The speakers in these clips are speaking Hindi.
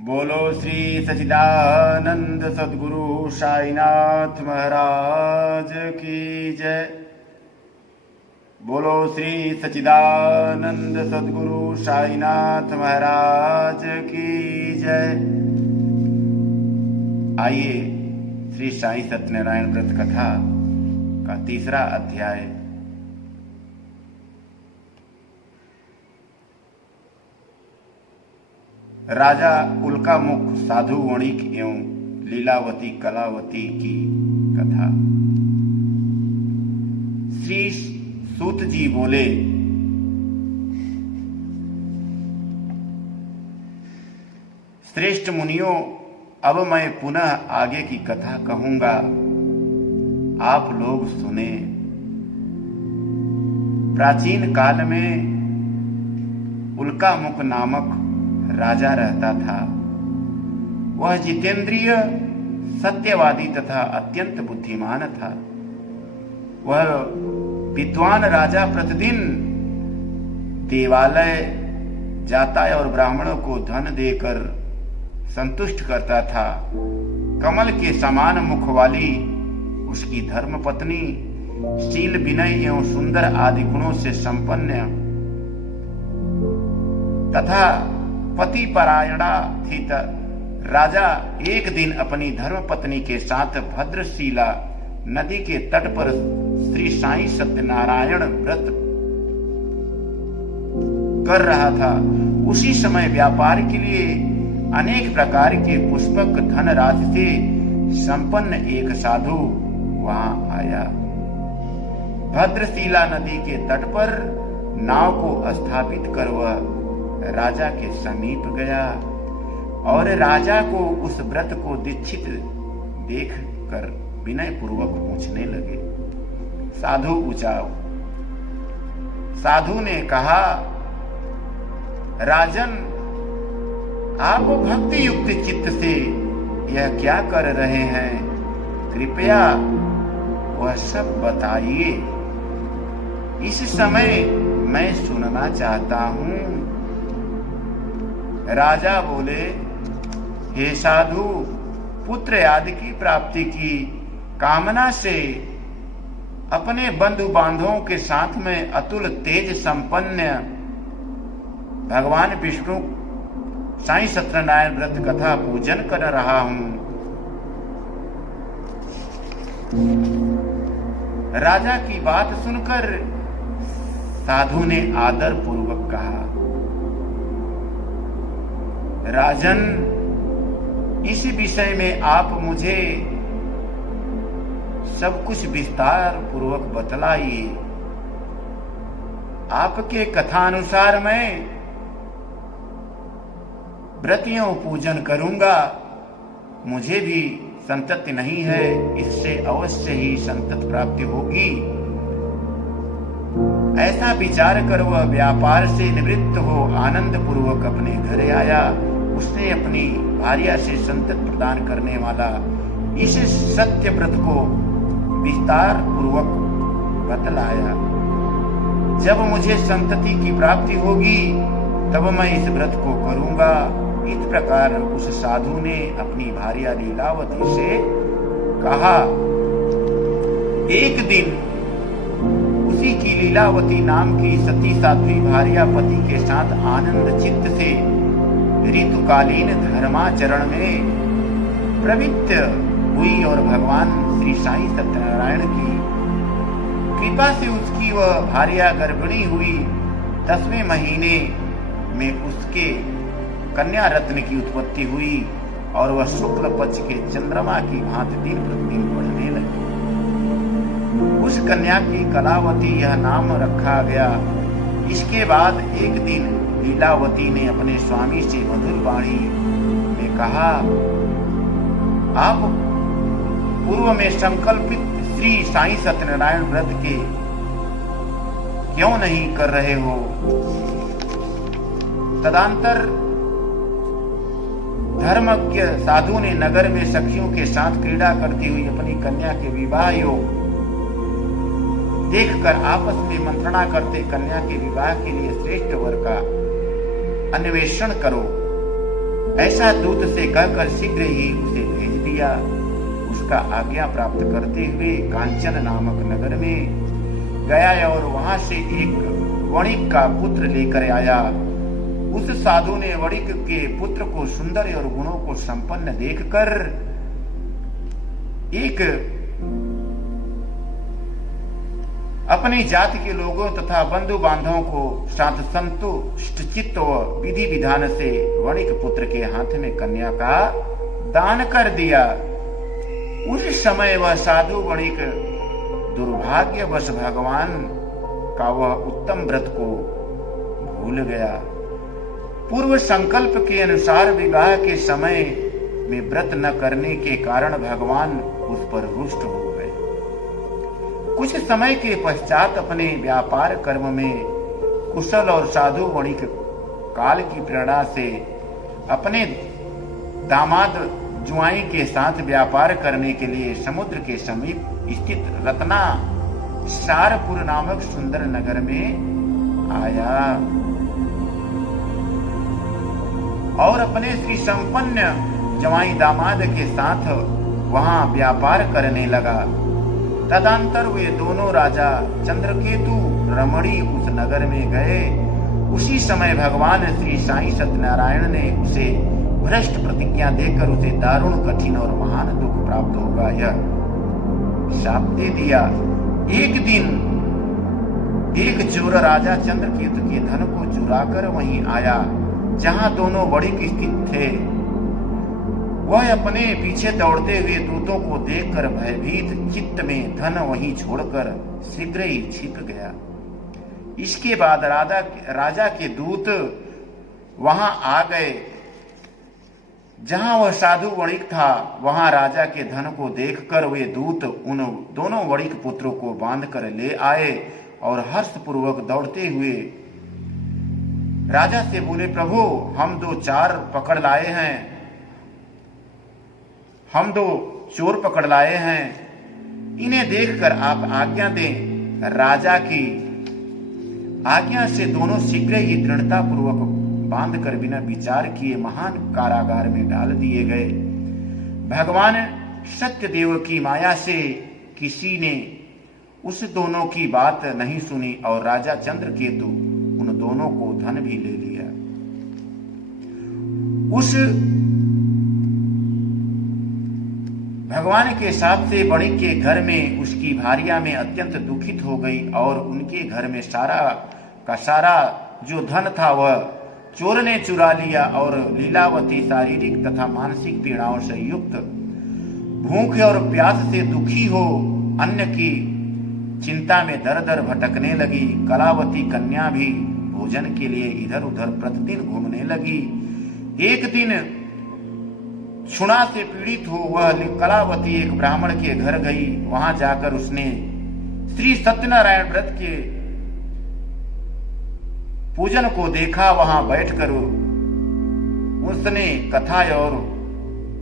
बोलो श्री सच्चिदानंद सद्गुरु साईनाथ महाराज की जय। बोलो श्री सच्चिदानंद सद्गुरु साईनाथ महाराज की जय। आइए श्री साई सत्यनारायण व्रत कथा का तीसरा अध्याय राजा उल्कामुख साधु वणिक एवं लीलावती कलावती की कथा। श्री सूत जी बोले, श्रेष्ठ मुनियों, अब मैं पुनः आगे की कथा कहूंगा, आप लोग सुने। प्राचीन काल में उल्कामुख नामक राजा रहता था। वह जितेंद्रिय, सत्यवादी तथा अत्यंत बुद्धिमान था। वह विद्वान राजा प्रतिदिन देवालय जाता और ब्राह्मणों को धन देकर संतुष्ट करता था। कमल के समान मुख वाली उसकी धर्मपत्नी शील, विनय एवं सुंदर आदि गुणों से संपन्न तथा पति परायणा थी। राजा एक दिन अपनी धर्मपत्नी के साथ भद्रशिला नदी के तट पर श्री साई सत्यनारायण व्रत कर रहा था। उसी समय व्यापार के लिए अनेक प्रकार के पुष्पक धन राशि से संपन्न एक साधु वहां आया। भद्रशिला नदी के तट पर नाव को स्थापित कर वह राजा के समीप गया और राजा को उस व्रत को दीक्षित देख कर विनय पूर्वक पूछने लगे। साधु उचाओ। साधु ने कहा, राजन, आप भक्ति युक्त चित्त से यह क्या कर रहे हैं? कृपया वह सब बताइए। इस समय मैं सुनना चाहता हूं। राजा बोले, हे साधु, पुत्र आदि की प्राप्ति की कामना से अपने बंधु बांधवों के साथ में अतुल तेज संपन्न भगवान विष्णु साई सत्यनारायण व्रत कथा पूजन कर रहा हूं। राजा की बात सुनकर साधु ने आदर पूर्वक कहा, राजन, इस विषय में आप मुझे सब कुछ विस्तार पूर्वक बतलाइए। आपके कथानुसार मैं व्रतियों पूजन करूंगा। मुझे भी संतति नहीं है, इससे अवश्य ही संतत प्राप्ति होगी। ऐसा विचार कर वह व्यापार से निवृत्त हो आनंद पूर्वक अपने घर आया। उसने अपनी भार्या से संतत प्रदान करने वाला इस सत्य व्रत को विस्तार पूर्वक बतलाया। जब मुझे संतति की प्राप्ति होगी तब मैं इस व्रत को करूंगा। इस प्रकार उस साधु ने अपनी भार्या लीलावती से कहा। एक दिन उसी की लीलावती नाम की सती साध्वी भार्या पति के साथ आनंद चित्त से ऋतुकालीन धर्माचरण में प्रवृत्त हुई और भगवान श्री साई सत्यनारायण की कृपा से उसकी वह भार्या गर्भिणी हुई। 10वें महीने में उसके कन्या रत्न की उत्पत्ति हुई और वह शुक्ल पक्ष के चंद्रमा की भांति दिन प्रतिदिन बढ़ने लगी। उस कन्या की कलावती यह नाम रखा गया। इसके बाद एक दिन लीलावती ने अपने स्वामी से मधुर वाणी में कहा, आप पूर्व में संकल्पित श्री साई सत्यनारायण व्रत के क्यों नहीं कर रहे हो? तदंतर धर्मज्ञ साधु ने नगर में सखियों के साथ क्रीड़ा करती हुई अपनी कन्या के विवाह योग देखकर आपस में मंत्रणा करते कन्या के विवाह के लिए श्रेष्ठ वर का अन्वेषण करो। ऐसा दूत से कहकर शीघ्र ही उसे भेज दिया। उसका आज्ञा प्राप्त करते हुए कांचन नामक नगर में गया और वहां से एक वणिक का पुत्र लेकर आया। उस साधु ने वणिक के पुत्र को सुंदर और गुणों को संपन्न देखकर एक अपनी जाति के लोगों तथा बंधु बांधवों को साथ संतुष्ट चित्त व विधि विधान से वणिक पुत्र के हाथ में कन्या का दान कर दिया। उस समय वह साधु वणिक दुर्भाग्यवश भगवान का वह उत्तम व्रत को भूल गया। पूर्व संकल्प के अनुसार विवाह के समय में व्रत न करने के कारण भगवान उस पर रुष्ट हो गए। कुछ समय के पश्चात अपने व्यापार कर्म में कुशल और साधु वणिक काल की प्रेरणा से अपने दामाद जुआई के साथ व्यापार करने के लिए समुद्र के समीप स्थित रत्ना सारपुर नामक सुंदर नगर में आया और अपने श्री संपन्न जवाई दामाद के साथ वहां व्यापार करने लगा। तदंतर वे दोनों राजा चंद्रकेतु रमणी उस नगर में गए। उसी समय भगवान श्री साईं सत्यनारायण ने उसे भ्रष्ट प्रतिज्ञा देकर उसे दारुण कठिन और महान दुख प्राप्त होगा यह शाप दे दिया। एक दिन एक चोर राजा चंद्रकेतु के धन को चुराकर वहीं आया जहां दोनों वणिक स्थित थे। वह अपने पीछे दौड़ते हुए दूतों को देखकर भयभीत चित्त में धन वहीं छोड़कर शीघ्र ही छिप गया। इसके बाद राजा के दूत वहां आ गए। जहां वह साधु वणिक था वहां राजा के धन को देखकर वे दूत उन दोनों वणिक पुत्रों को बांधकर ले आए और हर्षपूर्वक दौड़ते हुए राजा से बोले, प्रभु हम दो चोर पकड़ लाए हैं। इन्हें देखकर आप आज्ञा दें। राजा की आज्ञा से दोनों शीघ्र ही दृढ़ता पूर्वक बांधकर बिना विचार किए महान कारागार में डाल दिए गए। भगवान सत्यदेव की माया से किसी ने उस दोनों की बात नहीं सुनी और राजा चंद्रकेतु उन दोनों को धन भी ले लिया। उस भगवान के साथ से वणिक के घर में उसकी भार्या में अत्यंत दुखित हो गई और उनके घर में सारा का सारा जो धन था वह चोर ने चुरा लिया और लीलावती शारीरिक तथा मानसिक पीड़ाओं से युक्त भूख और प्यास से दुखी हो अन्न की चिंता में दर दर भटकने लगी। कलावती कन्या भी भोजन के लिए इधर उधर प्रतिदिन घूमने लगी। एक दिन क्षुणा से पीड़ित हो वह कलावती एक ब्राह्मण के घर गई। वहां जाकर उसने श्री सत्यनारायण व्रत के पूजन को देखा। वहां बैठकर उसने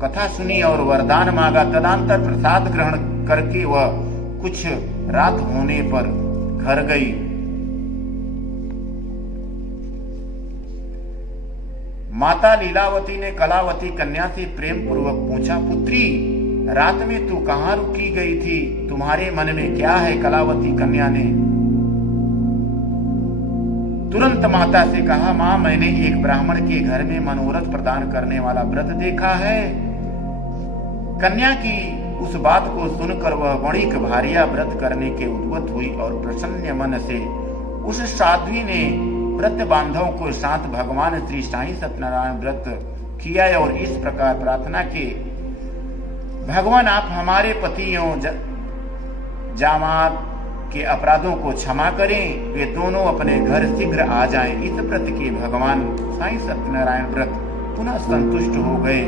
कथा सुनी और वरदान मांगा। तदंतर प्रसाद ग्रहण करके वह कुछ रात होने पर घर गई। माता लीलावती ने कलावती कन्या से प्रेम पूर्वक पूछा, पुत्री रात में तू कहाँ रुकी गई थी? तुम्हारे मन में क्या है? कलावती कन्या ने तुरंत माता से कहा, मां मैंने एक ब्राह्मण के घर में मनोरथ प्रदान करने वाला व्रत देखा है। कन्या की उस बात को सुनकर वह वणिक भार्या व्रत करने के उद्यत हुई और प्रसन्न मन से उस साध्वी ने व्रत बांधवों को साथ भगवान श्री साईं सत्यनारायण व्रत किया और इस प्रकार प्रार्थना की, भगवान आप हमारे पतियों जामाद के अपराधों को क्षमा करें, वे दोनों अपने घर शीघ्र आ जाएं। इस व्रत के भगवान साईं सत्यनारायण व्रत पुनः संतुष्ट हो गए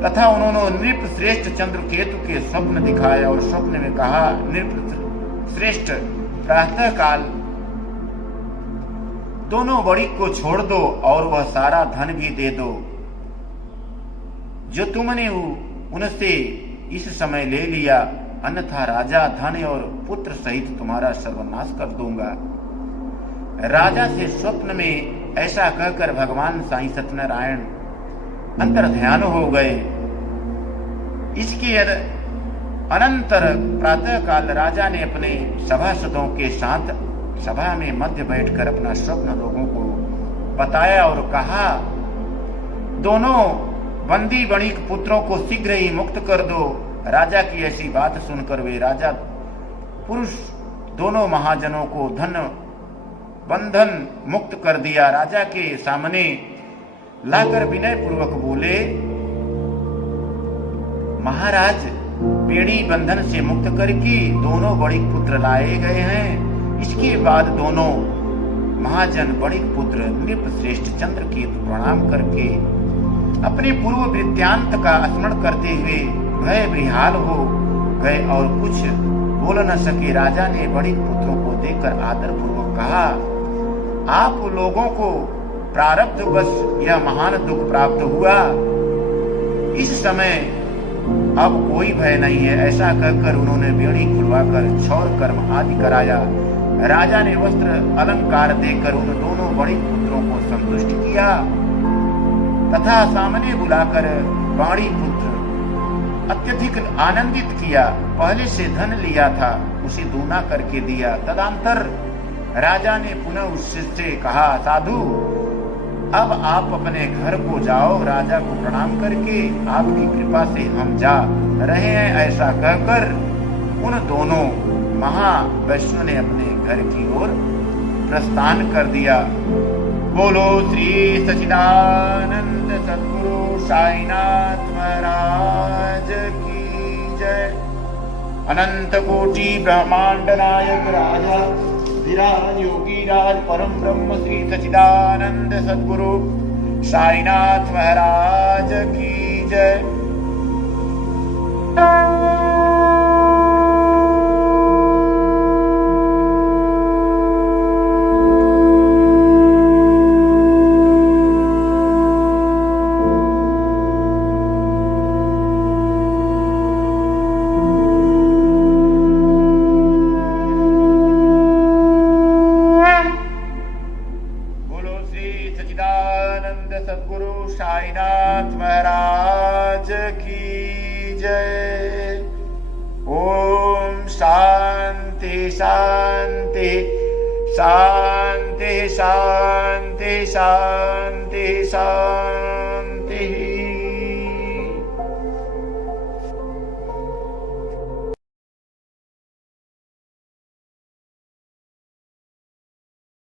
तथा उन्होंने नृप श्रेष्ठ चंद्रकेतु के स्वप्न दिखाया और स्वप्न में कहा, नृप श्रेष्ठ प्रातः काल दोनों वणिक को छोड़ दो और वह सारा धन भी दे दो जो तुमने उनसे इस समय ले लिया, अन्यथा राजा धन और पुत्र सहित तुम्हारा सर्वनाश कर दूंगा। राजा से स्वप्न में ऐसा कहकर भगवान साईं सत्यनारायण अंतर्ध्यान हो गए। इसके अनंतर प्रातः काल राजा ने अपने सभासदों के साथ सभा में मध्य बैठकर अपना स्वप्न लोगों को बताया और कहा, दोनों बंदी बणिक पुत्रों को शीघ्र ही मुक्त कर दो। राजा की ऐसी बात सुनकर वे राजा पुरुष दोनों महाजनों को धन बंधन मुक्त कर दिया। राजा के सामने लाकर विनय पूर्वक बोले, महाराज, बेड़ी बंधन से मुक्त करके दोनों बड़िक पुत्र लाए गए हैं। इसके बाद दोनों महाजन बड़िक पुत्र नृप श्रेष्ठ चंद्रकेतु प्रणाम करके अपने पूर्व वृत्तांत का स्मरण करते हुए भय विहाल हो गए और कुछ बोल न सके। राजा ने बड़िक पुत्रों को देखकर आदर पूर्वक कहा, आप लोगों को प्रारब्धवश यह महान दुख प्राप्त हुआ। इस समय अब कोई भय नहीं है। ऐसा कहकर उन्होंने बेड़ी खुलवाकर क्षौर कर्म आदि कराया। राजा ने वस्त्र अलंकार देकर उन दोनों बड़े पुत्रों को संतुष्ट किया तथा सामने बुलाकर बाड़ी पुत्र अत्यधिक आनंदित किया। पहले से धन लिया था उसे दूना करके दिया। तदंतर राजा ने पुनः उससे कहा, साधु, अब आप अपने घर को जाओ। राजा को प्रणाम करके आपकी कृपा से हम जा रहे हैं। ऐसा कहकर उन दोनों महावैष्णव ने अपने घर की ओर प्रस्थान कर दिया। बोलो श्री सच्चिदानंद सद्गुरु साईनाथ महाराज की जय। अनंत कोटि ब्रह्मांड नायक राजा विराज योगी राज परम ब्रह्म श्री सच्चिदानंद सद्गुरु साईनाथ महाराज की जय। सद्गुरु साईनाथ महाराज की जय। ओम शांति शांति शांति शांति शांति शांति।